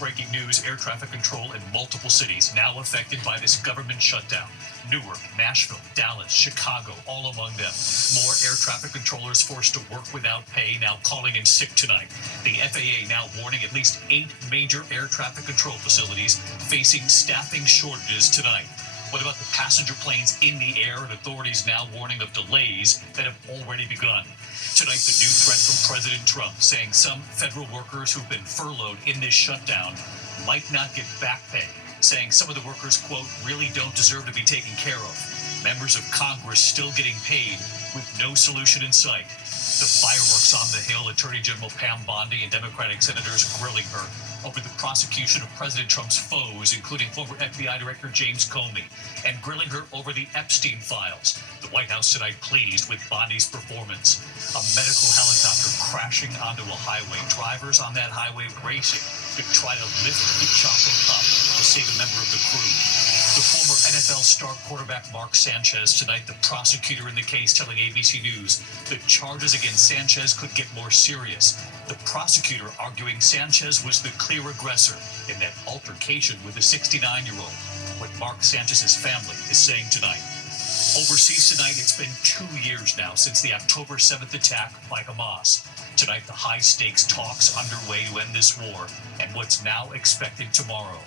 breaking news: air traffic control in multiple cities now affected by this government shutdown. Newark, Nashville, Dallas, Chicago, all among them. More air traffic controllers forced to work without pay, now calling in sick tonight. The FAA now warning at least 8 major air traffic control facilities facing staffing shortages tonight. What about the passenger planes in the air, and authorities now warning of delays that have already begun? Tonight, the new threat from President Trump, saying some federal workers who've been furloughed in this shutdown might not get back pay, saying some of the workers, quote, really don't deserve to be taken care of. Members of Congress still getting paid with no solution in sight. The fireworks on the Hill, Attorney General Pam Bondi and Democratic senators grilling her over the prosecution of President Trump's foes, including former FBI Director James Comey, and grilling her over the Epstein files. The White House tonight pleased with Bondi's performance. A medical helicopter crashing onto a highway. Drivers on that highway racing to try to lift the chopper up to save a member of the crew. The former NFL star quarterback Mark Sanchez tonight, the prosecutor in the case, telling ABC News the charges against Sanchez could get more serious. The prosecutor arguing Sanchez was the clear aggressor in that altercation with the 69-year-old. What Mark Sanchez's family is saying tonight. Overseas tonight, it's been 2 years now since the October 7th attack by Hamas. Tonight, the high-stakes talks underway to end this war and what's now expected tomorrow.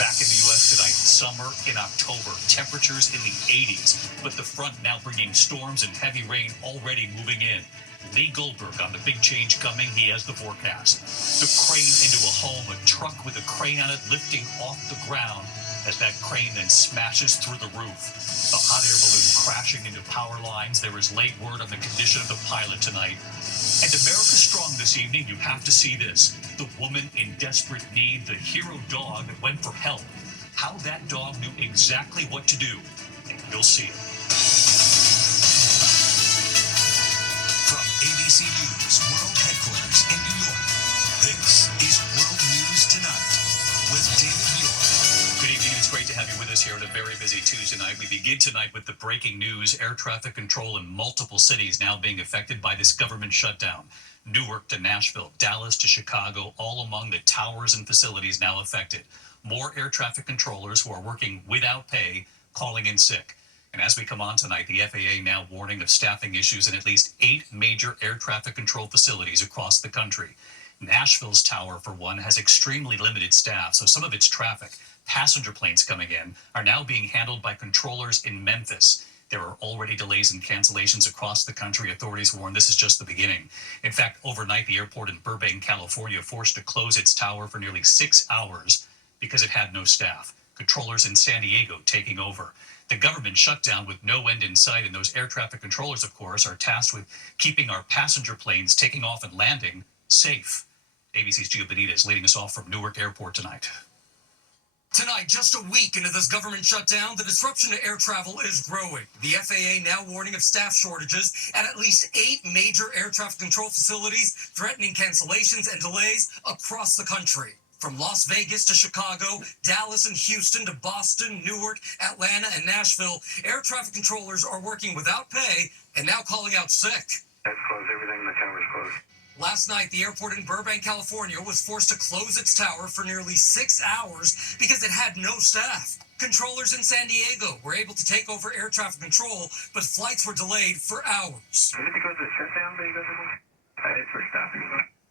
Back in the U.S. tonight, summer in October, temperatures in the 80s, but the front now bringing storms and heavy rain already moving in. Lee Goldberg on the big change coming. He has the forecast. The crane into a home, a truck with a crane on it lifting off the ground as that crane then smashes through the roof. The hot air balloon crashing into power lines. There is late word on the condition of the pilot tonight. And America Strong this evening, you have to see this. The woman in desperate need, the hero dog that went for help. How that dog knew exactly what to do. And you'll see it. From ABC News World Headquarters in New York, this is World News Tonight with David Muir. Good evening. It's great to have you with us here on a very busy Tuesday night. We begin tonight with the breaking news: air traffic control in multiple cities now being affected by this government shutdown. Newark to Nashville, Dallas to Chicago, all among the towers and facilities now affected. More air traffic controllers who are working without pay calling in sick. And as we come on tonight, the FAA now warning of staffing issues in at least 8 major air traffic control facilities across the country. Nashville's tower, for one, has extremely limited staff, so some of its traffic, passenger planes coming in, are now being handled by controllers in Memphis. There are already delays and cancellations across the country. Authorities warn this is just the beginning. In fact, overnight, the airport in Burbank, California, forced to close its tower for nearly 6 hours because it had no staff. Controllers in San Diego taking over. The government shutdown with no end in sight, and those air traffic controllers, of course, are tasked with keeping our passenger planes taking off and landing safe. ABC's Gio Benitez leading us off from Newark Airport tonight. Tonight, just a week into this government shutdown, the disruption to air travel is growing. The FAA now warning of staff shortages at least 8 major air traffic control facilities, threatening cancellations and delays across the country. From Las Vegas to Chicago, Dallas and Houston to Boston, Newark, Atlanta, and Nashville, air traffic controllers are working without pay and now calling out sick. That's closed. Everything, the tower's closed. Last night, the airport in Burbank, California, was forced to close its tower for nearly 6 hours because it had no staff. Controllers in San Diego were able to take over air traffic control, but flights were delayed for hours. Is it because of the shutdown that you guys are doing? It's for staffing.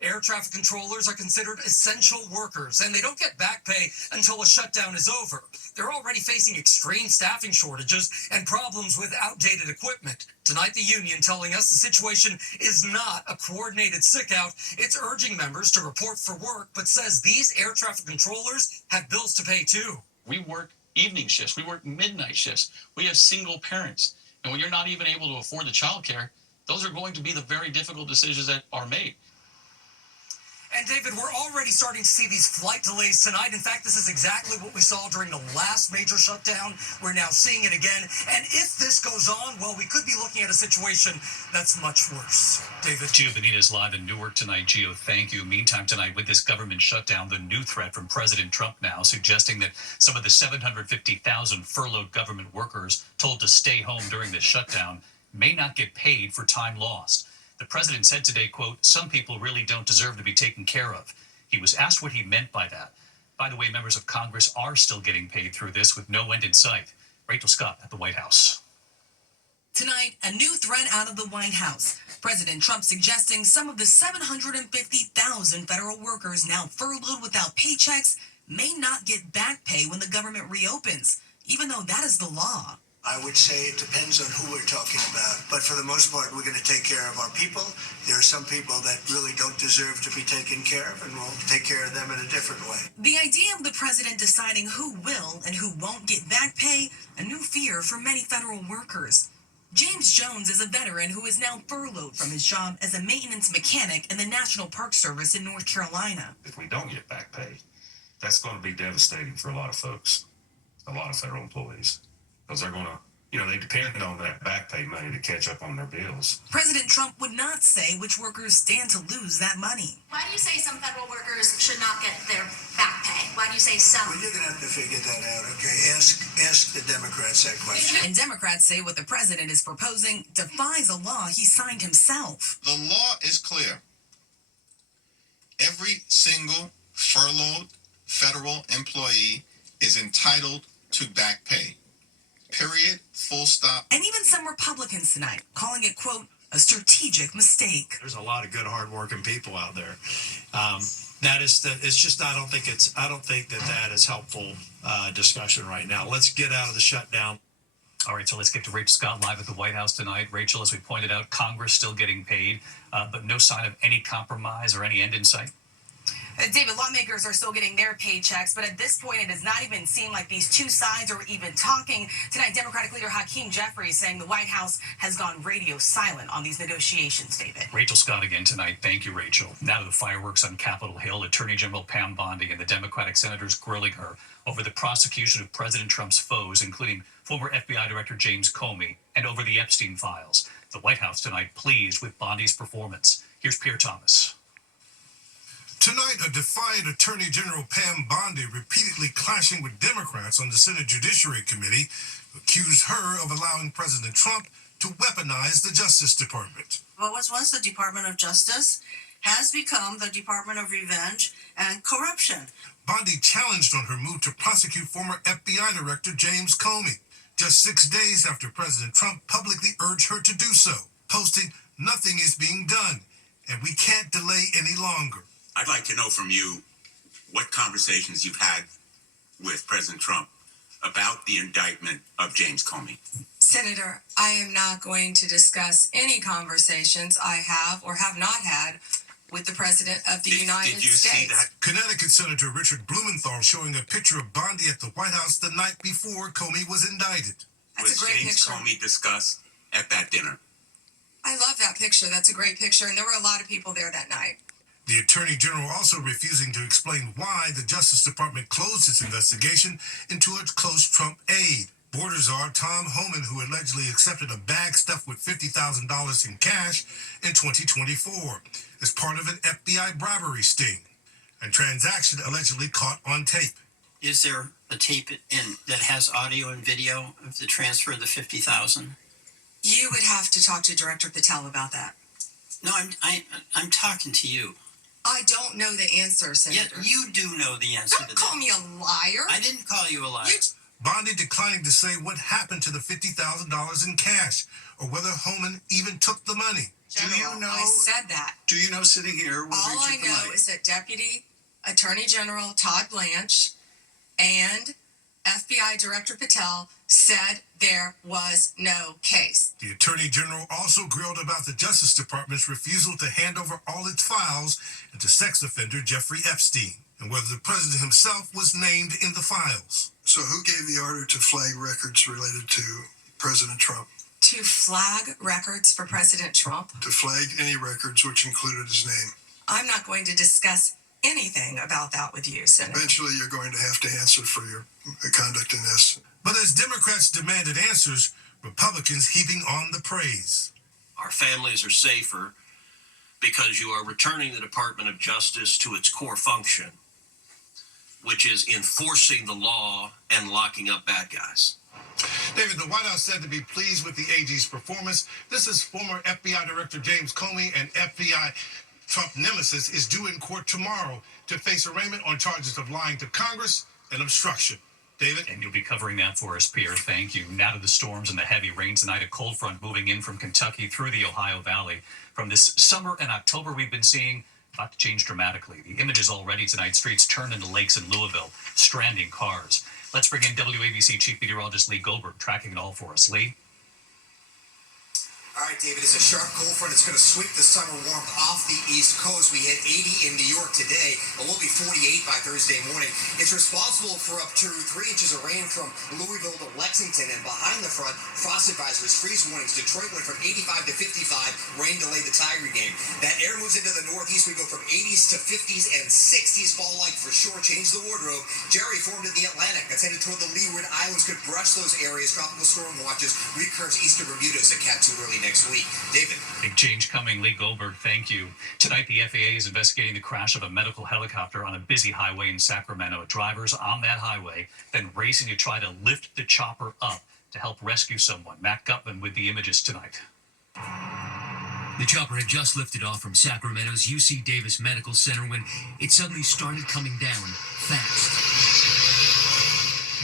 Air traffic controllers are considered essential workers, and they don't get back pay until a shutdown is over. They're already facing extreme staffing shortages and problems with outdated equipment. Tonight, the union telling us the situation is not a coordinated sick-out. It's urging members to report for work, but says these air traffic controllers have bills to pay too. We work evening shifts. We work midnight shifts. We have single parents. And when you're not even able to afford the childcare, those are going to be the very difficult decisions that are made. And David, we're already starting to see these flight delays tonight. In fact, this is exactly what we saw during the last major shutdown. We're now seeing it again. And if this goes on, well, we could be looking at a situation that's much worse. David. Gio Benitez live in Newark tonight. Gio, thank you. Meantime, tonight, with this government shutdown, the new threat from President Trump now suggesting that some of the 750,000 furloughed government workers told to stay home during this shutdown may not get paid for time lost. The president said today, quote, "Some people really don't deserve to be taken care of." He was asked what he meant by that. By the way, members of Congress are still getting paid through this with no end in sight. Rachel Scott at the White House. Tonight, a new threat out of the White House. President Trump suggesting some of the 750,000 federal workers now furloughed without paychecks may not get back pay when the government reopens, even though that is the law. I would say it depends on who we're talking about. But for the most part, we're going to take care of our people. There are some people that really don't deserve to be taken care of, and we'll take care of them in a different way. The idea of the president deciding who will and who won't get back pay, a new fear for many federal workers. James Jones is a veteran who is now furloughed from his job as a maintenance mechanic in the National Park Service in North Carolina. If we don't get back pay, that's going to be devastating for a lot of folks, a lot of federal employees, because they're going to, they depend on that back pay money to catch up on their bills. President Trump would not say which workers stand to lose that money. Why do you say some federal workers should not get their back pay? Why do you say some? Well, you're going to have to figure that out, okay? Ask the Democrats that question. And Democrats say what the president is proposing defies a law he signed himself. The law is clear. Every single furloughed federal employee is entitled to back pay. Period. Full stop. And even some Republicans tonight calling it, quote, a strategic mistake. There's a lot of good, hardworking people out there. It's just, I don't think that is helpful discussion right now. Let's get out of the shutdown. All right, so let's get to Rachel Scott live at the White House tonight. Rachel, as we pointed out, Congress still getting paid, but no sign of any compromise or any end in sight. David, lawmakers are still getting their paychecks, but at this point, it does not even seem like these two sides are even talking. Tonight, Democratic leader Hakeem Jeffries saying the White House has gone radio silent on these negotiations, David. Rachel Scott again tonight. Thank you, Rachel. Now to the fireworks on Capitol Hill. Attorney General Pam Bondi and the Democratic senators grilling her over the prosecution of President Trump's foes, including former FBI Director James Comey, and over the Epstein files. The White House tonight pleased with Bondi's performance. Here's Pierre Thomas. Tonight, a defiant Attorney General Pam Bondi repeatedly clashing with Democrats on the Senate Judiciary Committee accused her of allowing President Trump to weaponize the Justice Department. What was once the Department of Justice has become the Department of Revenge and Corruption. Bondi challenged on her move to prosecute former FBI Director James Comey, just 6 days after President Trump publicly urged her to do so, posting, "Nothing is being done, and we can't delay any longer." I'd like to know from you what conversations you've had with President Trump about the indictment of James Comey. Senator, I am not going to discuss any conversations I have or have not had with the President of the United States. Did you see that? Connecticut Senator Richard Blumenthal showing a picture of Bondi at the White House the night before Comey was indicted. That's Was a great James picture. Comey discussed at that dinner? I love that picture. That's a great picture. And there were a lot of people there that night. The Attorney General also refusing to explain why the Justice Department closed its investigation into a close Trump aide. Border czar Tom Homan, who allegedly accepted a bag stuffed with $50,000 in cash in 2024 as part of an FBI bribery sting, a transaction allegedly caught on tape. Is there a tape that has audio and video of the transfer of the $50,000? You would have to talk to Director Patel about that. No, I'm talking to you. I don't know the answer, Senator. Yeah, you do know the answer to Don't call that. me a liar. I didn't call you a liar. Bondi declining to say what happened to the $50,000 in cash or whether Homan even took the money. General, I said that. Do you know sitting here? All I know is that Deputy Attorney General Todd Blanche and FBI Director Patel said there was no case. The Attorney General also grilled about the Justice Department's refusal to hand over all its files to sex offender Jeffrey Epstein, and whether the president himself was named in the files. So who gave the order to flag records related to President Trump? To flag records for President Trump? To flag any records which included his name. I'm not going to discuss anything about that with you, Senator. Eventually you're going to have to answer for your conduct in this. But as Democrats demanded answers, Republicans heaping on the praise. Our families are safer because you are returning the Department of Justice to its core function, which is enforcing the law and locking up bad guys. David, the White House said to be pleased with the AG's performance. This is former FBI Director James Comey and FBI Trump nemesis is due in court tomorrow to face arraignment on charges of lying to Congress and obstruction. David? And you'll be covering that for us, Pierre. Thank you. Now to the storms and the heavy rain tonight. A cold front moving in from Kentucky through the Ohio Valley. From this summer and October we've been seeing, about to change dramatically. The images already tonight, streets turned into lakes in Louisville, stranding cars. Let's bring in WABC Chief Meteorologist Lee Goldberg, tracking it all for us. Lee? All right, David, it's a sharp cold front. It's going to sweep the summer warmth off the East Coast. We hit 80 in New York today, but we'll be 48 by Thursday morning. It's responsible for up to 3 inches of rain from Louisville to Lexington, and behind the front, frost advisories, freeze warnings. Detroit went from 85 to 55. Rain delayed the Tiger game. That air moves into the northeast. We go from 80s to 50s and 60s. Fall like for sure. Change the wardrobe. Jerry formed in the Atlantic. That's headed toward the Leeward Islands. Could brush those areas. Tropical storm watches. Recurves east of Bermudas at Cat 2 early next week. David. Big change coming. Lee Goldberg, thank you. Tonight, the FAA is investigating the crash of a medical helicopter on a busy highway in Sacramento. Drivers on that highway then racing to try to lift the chopper up to help rescue someone. Matt Gutman with the images tonight. The chopper had just lifted off from Sacramento's UC Davis Medical Center when it suddenly started coming down fast.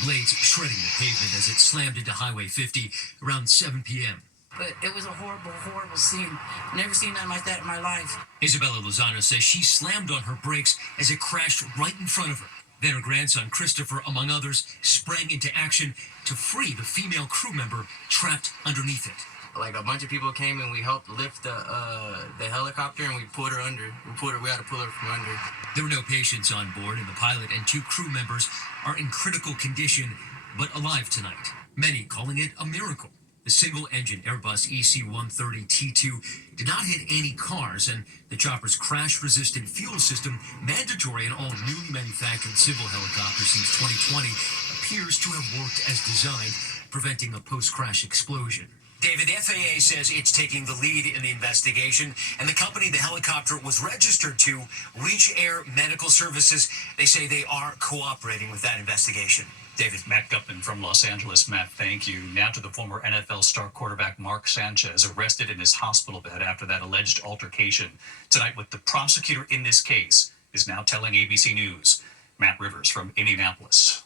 Blades shredding the pavement as it slammed into Highway 50 around 7 p.m. But it was a horrible, horrible scene. Never seen nothing like that in my life. Isabella Lozano says she slammed on her brakes as it crashed right in front of her. Then her grandson, Christopher, among others, sprang into action to free the female crew member trapped underneath it. Like a bunch of people came and we helped lift the helicopter and we pulled her under. We had to pull her from under. There were no patients on board, and the pilot and 2 crew members are in critical condition, but alive tonight. Many calling it a miracle. The single-engine Airbus EC-130T2 did not hit any cars, and the chopper's crash-resistant fuel system, mandatory in all newly manufactured civil helicopters since 2020, appears to have worked as designed, preventing a post-crash explosion. David, the FAA says it's taking the lead in the investigation, and the company the helicopter was registered to, Reach Air Medical Services, they say they are cooperating with that investigation. David. Matt Gutman from Los Angeles. Matt, thank you. Now to the former NFL star quarterback Mark Sanchez, arrested in his hospital bed after that alleged altercation. Tonight, with the prosecutor in this case, is now telling ABC News. Matt Rivers from Indianapolis.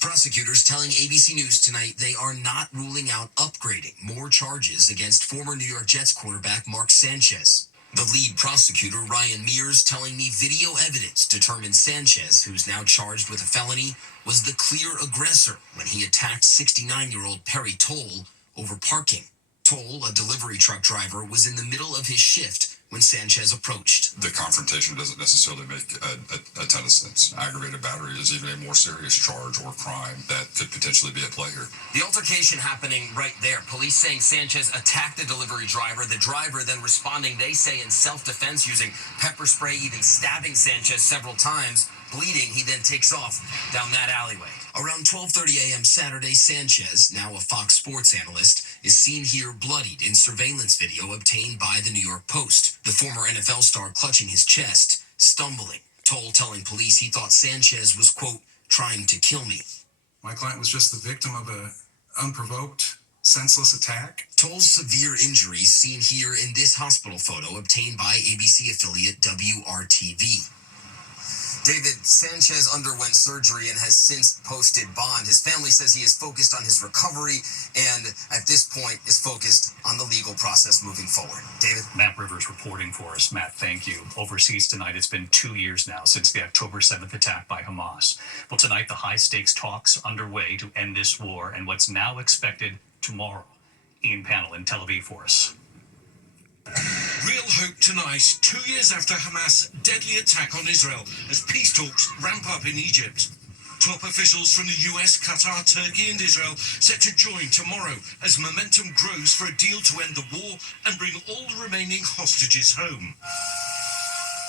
Prosecutors telling ABC News tonight they are not ruling out upgrading more charges against former New York Jets quarterback Mark Sanchez. The lead prosecutor, Ryan Mears, telling me video evidence determined Sanchez, who's now charged with a felony, was the clear aggressor when he attacked 69-year-old Perry Toll over parking. Toll, a delivery truck driver, was in the middle of his shift when Sanchez approached. The confrontation doesn't necessarily make a ton of sense. Aggravated battery is even a more serious charge or crime that could potentially be at play here. The altercation happening right there. Police saying Sanchez attacked the delivery driver. The driver then responding, they say, in self-defense, using pepper spray, even stabbing Sanchez several times. Bleeding, he then takes off down that alleyway. Around 12:30 a.m. Saturday, Sanchez, now a Fox Sports analyst, is seen here bloodied in surveillance video obtained by the New York Post. The former NFL star clutching his chest, stumbling. Toll telling police he thought Sanchez was, quote, trying to kill me. My client was just the victim of an unprovoked, senseless attack. Toll's severe injuries seen here in this hospital photo obtained by ABC affiliate WRTV. David, Sanchez underwent surgery and has since posted bond. His family says he is focused on his recovery and at this point is focused on the legal process moving forward. David? Matt Rivers reporting for us. Matt, thank you. Overseas tonight, it's been 2 years now since the October 7th attack by Hamas. Well, tonight, the high-stakes talks underway to end this war and what's now expected tomorrow. Ian Panel in Tel Aviv for us. Real hope tonight, 2 years after Hamas' deadly attack on Israel, as peace talks ramp up in Egypt. Top officials from the US, Qatar, Turkey and Israel set to join tomorrow as momentum grows for a deal to end the war and bring all the remaining hostages home.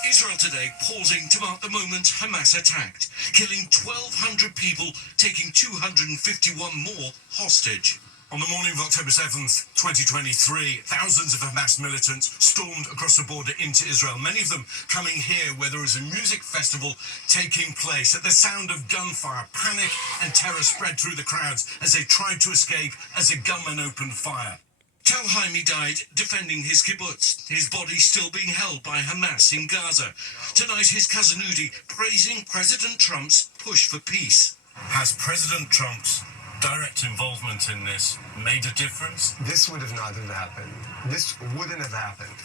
Israel today pausing to mark the moment Hamas attacked, killing 1,200 people, taking 251 more hostage. On the morning of October 7th, 2023, thousands of Hamas militants stormed across the border into Israel, many of them coming here where there was a music festival taking place. At the sound of gunfire, panic and terror spread through the crowds as they tried to escape as the gunmen opened fire. Tal Haimi died defending his kibbutz, his body still being held by Hamas in Gaza. Tonight, his cousin Udi praising President Trump's push for peace. Has President Trump's direct involvement in this made a difference? This would have not have happened. This wouldn't have happened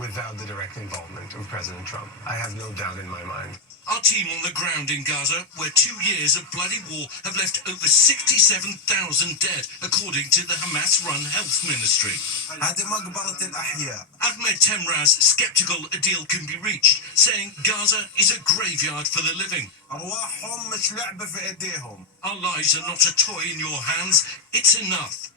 without the direct involvement of President Trump. I have no doubt in my mind. Our team on the ground in Gaza, where 2 years of bloody war have left over 67,000 dead, according to the Hamas-run health ministry. Ahmed Temraz skeptical a deal can be reached, saying Gaza is a graveyard for the living. Our lives are not a toy in your hands. It's enough.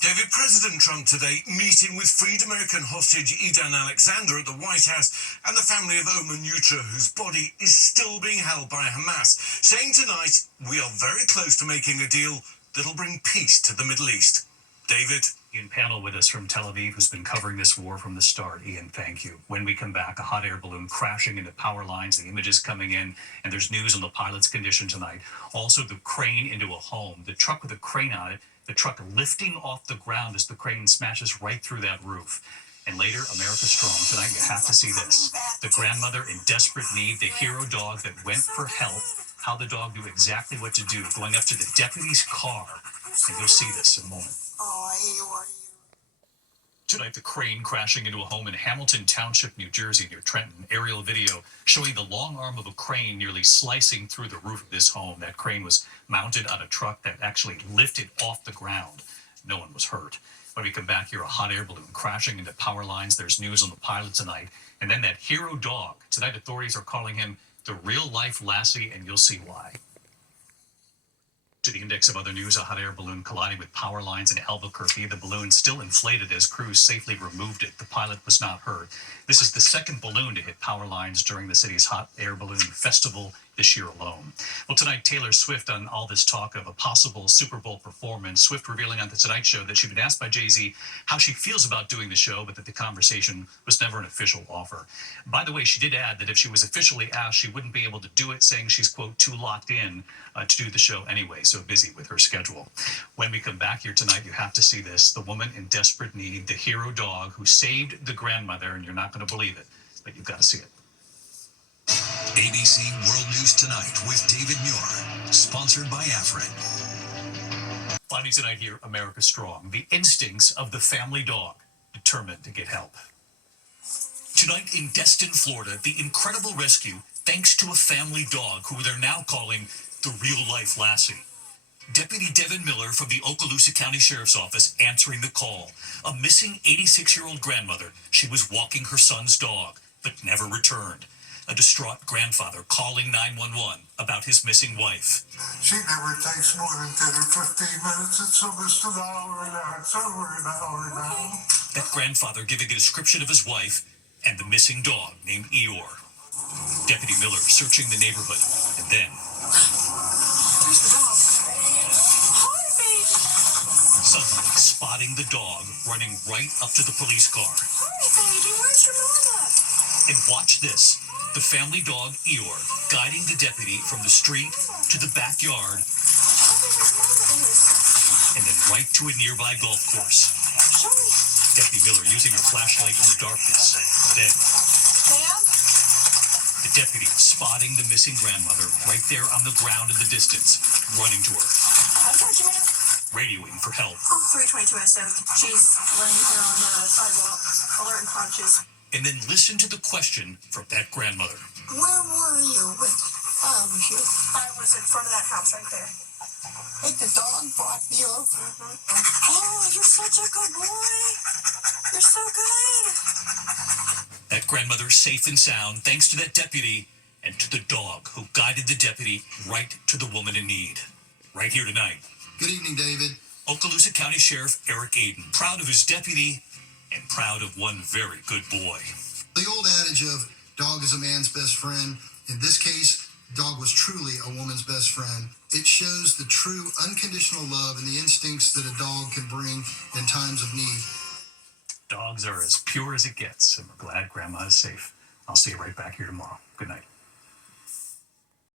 David, President Trump today meeting with freed American hostage Edan Alexander at the White House and the family of Omar Nutra, whose body is still being held by Hamas, saying tonight, we are very close to making a deal that'll bring peace to the Middle East. David? Ian Panel with us from Tel Aviv, who's been covering this war from the start. Ian, thank you. When we come back, a hot air balloon crashing into power lines, the images coming in, and there's news on the pilot's condition tonight. Also, the crane into a home, the truck with a crane on it, the truck lifting off the ground as the crane smashes right through that roof. And later, America Strong. Tonight, you have to see this. The grandmother in desperate need, the hero dog that went for help, how the dog knew exactly what to do, going up to the deputy's car. And you'll see this in a moment. Tonight, the crane crashing into a home in Hamilton Township, New Jersey, near Trenton. Aerial video showing the long arm of a crane nearly slicing through the roof of this home. That crane was mounted on a truck that actually lifted off the ground. No one was hurt. When we come back here, a hot air balloon crashing into power lines. There's news on the pilot tonight. And then that hero dog. Tonight, authorities are calling him the real-life Lassie, and you'll see why. To the index of other news, a hot air balloon colliding with power lines in Albuquerque. The balloon still inflated as crews safely removed it. The pilot was not hurt. This is the second balloon to hit power lines during the city's hot air balloon festival this year alone. Well, tonight, Taylor Swift on all this talk of a possible Super Bowl performance. Swift revealing on the Tonight Show that she'd been asked by Jay-Z how she feels about doing the show, but that the conversation was never an official offer. By the way, she did add that if she was officially asked, she wouldn't be able to do it, saying she's, quote, too locked in to do the show anyway, so busy with her schedule. When we come back here tonight, you have to see this. The woman in desperate need, the hero dog who saved the grandmother, and you're not going to believe it, but you've got to see it. ABC World News Tonight with David Muir, sponsored by Afrin. Finally tonight here, America Strong. The instincts of the family dog, determined to get help. Tonight in Destin, Florida, the incredible rescue thanks to a family dog who they're now calling the real-life Lassie. Deputy Devin Miller from the Okaloosa County Sheriff's Office answering the call. A missing 86-year-old grandmother. She was walking her son's dog, but never returned. A distraught grandfather calling 911 about his missing wife. She never takes more than 10 or 15 minutes. It's almost an hour now. It's over an hour now. That grandfather giving a description of his wife and the missing dog named Eeyore. Deputy Miller searching the neighborhood, and then... Where's the dog? Hi, baby! Suddenly spotting the dog running right up to the police car. Hi, baby! Where's your mama? And watch this. The family dog, Eeyore, guiding the deputy from the street to the backyard and then right to a nearby golf course. Deputy Miller using her flashlight in the darkness. Then, the deputy spotting the missing grandmother right there on the ground in the distance, running to her. Radioing for help. 322 SM. She's laying here on the sidewalk, alert and conscious. And then listen to the question from that grandmother. Where were you when I was here? I was in front of that house right there. Hey, the dog brought me over. Oh, you're such a good boy. You're so good. That grandmother safe and sound thanks to that deputy and to the dog who guided the deputy right to the woman in need. Right here tonight. Good evening, David. Okaloosa County Sheriff Eric Aiden, proud of his deputy and proud of one very good boy. The old adage of dog is a man's best friend. In this case, dog was truly a woman's best friend. It shows the true unconditional love and the instincts that a dog can bring in times of need. Dogs are as pure as it gets, and we're glad Grandma is safe. I'll see you right back here tomorrow. Good night.